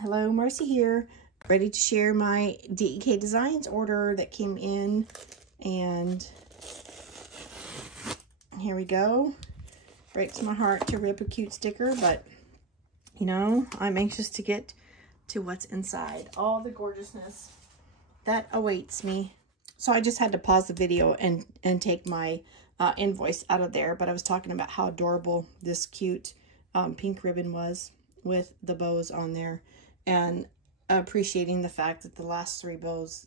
Hello, Marcy here, ready to share my DEKdesigns order that came in, and here we go. Breaks my heart to rip a cute sticker, but you know, I'm anxious to get to what's inside, all the gorgeousness that awaits me. So I just had to pause the video and take my invoice out of there, but I was talking about how adorable this cute pink ribbon was with the bows on there, and appreciating the fact that the last 3 bows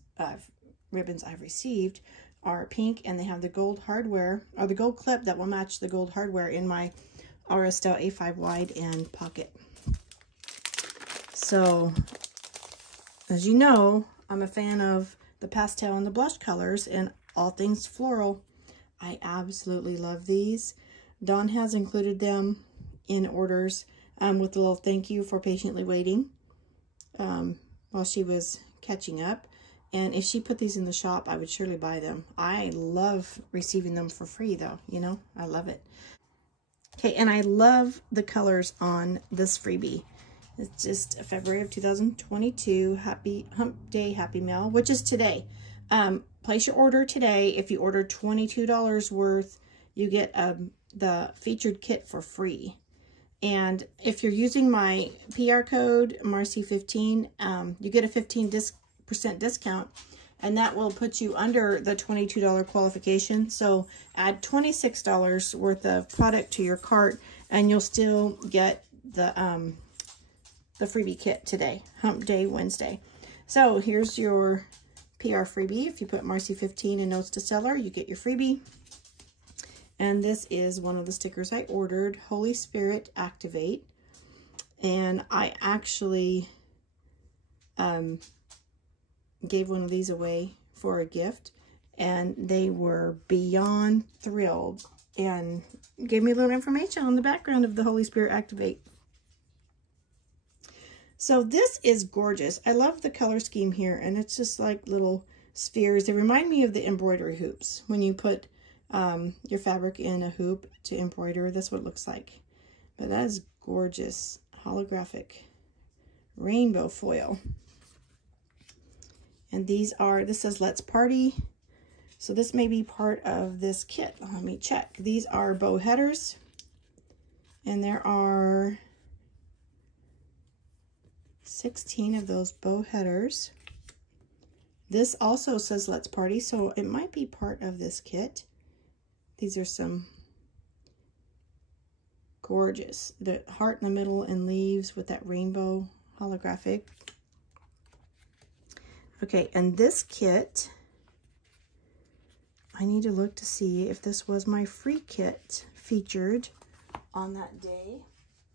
ribbons I've received are pink, and they have the gold hardware, or the gold clip that will match the gold hardware in my Aristel A5 wide and pocket. So, as you know, I'm a fan of the pastel and the blush colors and all things floral. I absolutely love these. Dawn has included them in orders with a little thank you for patiently waiting while she was catching up. And if she put these in the shop, I would surely buy them. I love receiving them for free though, you know, I love it. Okay, and I love the colors on this freebie. It's just February of 2022, happy Hump Day, Happy Mail, which is today. Place your order today. If you order $22 worth, you get the featured kit for free. And if you're using my PR code, Marcy15, you get a 15% discount, and that will put you under the $22 qualification. So add $26 worth of product to your cart, and you'll still get the freebie kit today, Hump Day Wednesday. So here's your PR freebie. If you put Marcy15 in notes to seller, you get your freebie. And this is one of the stickers I ordered, Holy Spirit Activate. And I actually gave one of these away for a gift, and they were beyond thrilled and gave me a little information on the background of the Holy Spirit Activate. So this is gorgeous. I love the color scheme here, and it's just like little spheres. They remind me of the embroidery hoops. When you put your fabric in a hoop to embroider, that's what it looks like. But that is gorgeous. Holographic rainbow foil. And these are, this says Let's Party. So this may be part of this kit. Let me check. These are bow headers, and there are 16 of those bow headers. This also says Let's Party, so it might be part of this kit. These are some gorgeous, the heart in the middle and leaves with that rainbow holographic. Okay, and this kit, I need to look to see if this was my free kit featured on that day.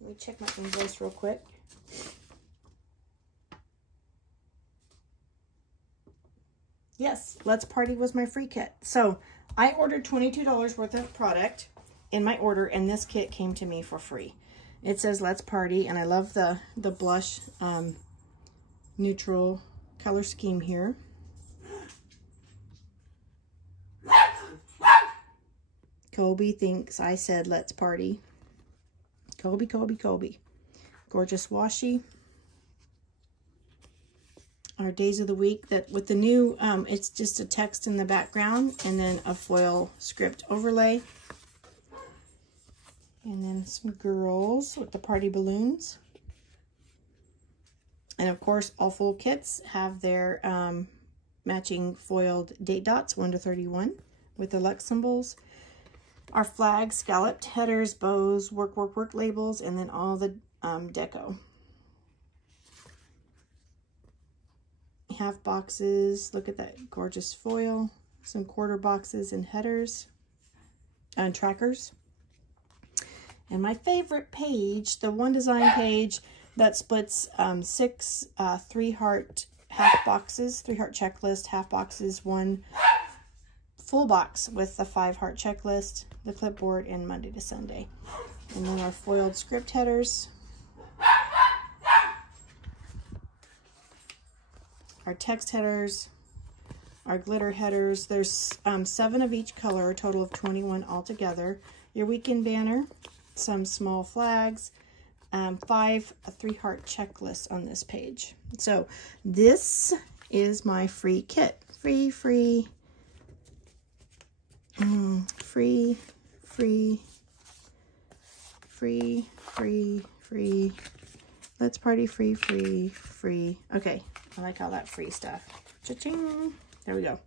Let me check my invoice real quick. Yes, Let's Party was my free kit. So I ordered $22 worth of product in my order, and this kit came to me for free. It says Let's Party, and I love the blush neutral color scheme here. Kobe thinks I said Let's Party. Kobe, Kobe, Kobe. Gorgeous washi. Our days of the week, that with the new, it's just a text in the background and then a foil script overlay. And then some girls with the party balloons. And of course, all full kits have their matching foiled date dots, 1 to 31, with the Lux symbols. Our flags, scalloped headers, bows, work, work, work labels, and then all the deco. Half boxes, look at that gorgeous foil, some quarter boxes and headers and trackers. And my favorite page, the one design page that splits 6 3-heart half boxes, 3-heart checklist, half boxes, 1 full box with the 5-heart checklist, the clipboard, and Monday to Sunday. And then our foiled script headers. Our text headers, our glitter headers. There's 7 of each color, a total of 21 altogether. Your weekend banner, some small flags, 5 3-heart checklist on this page. So this is my free kit. Free. Let's party free. Okay, I like all that free stuff. Cha-ching. There we go.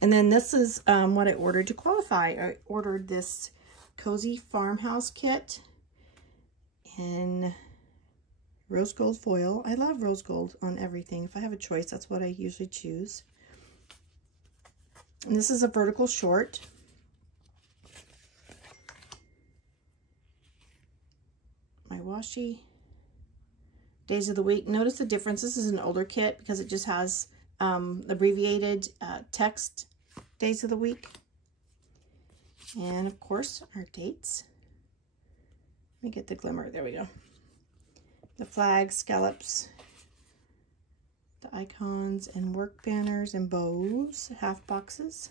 And then this is what I ordered to qualify. I ordered this Cozy Farmhouse kit in rose gold foil. I love rose gold on everything. If I have a choice, that's what I usually choose. And this is a vertical short. My washi. Days of the week. Notice the difference. This is an older kit because it just has abbreviated text days of the week. And of course, our dates. Let me get the glimmer. There we go. The flags, scallops, the icons, and work banners and bows, half boxes,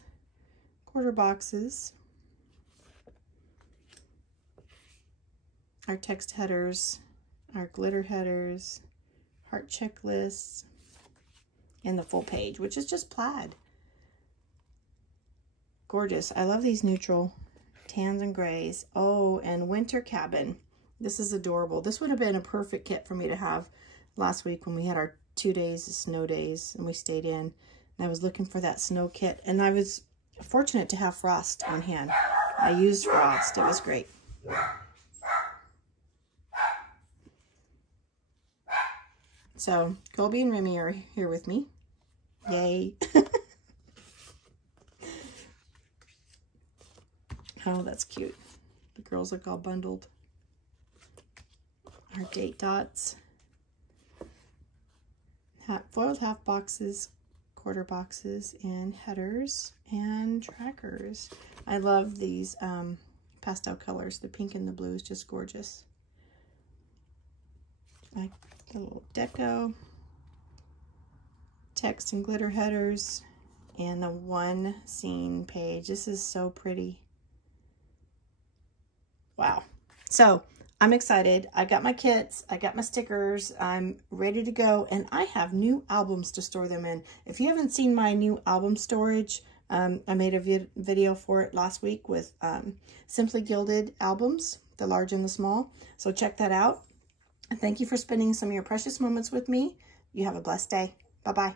quarter boxes, our text headers, our glitter headers, heart checklists, and the full page, which is just plaid. Gorgeous. I love these neutral tans and grays. Oh, and winter cabin. This is adorable. This would have been a perfect kit for me to have last week when we had our 2 days of snow days and we stayed in. And I was looking for that snow kit, and I was fortunate to have Frost on hand. I used Frost. It was great. So Colby and Remy are here with me. Yay. Oh, that's cute. The girls look all bundled. Our date dots. Foiled half boxes, quarter boxes, and headers and trackers. I love these pastel colors. The pink and the blue is just gorgeous. Like the little deco. Text and glitter headers. And the one scene page. This is so pretty. Wow. So I'm excited. I got my kits. I got my stickers. I'm ready to go. And I have new albums to store them in. If you haven't seen my new album storage, I made a video for it last week with Simply Gilded albums, the large and the small. So check that out. And thank you for spending some of your precious moments with me. You have a blessed day. Bye-bye.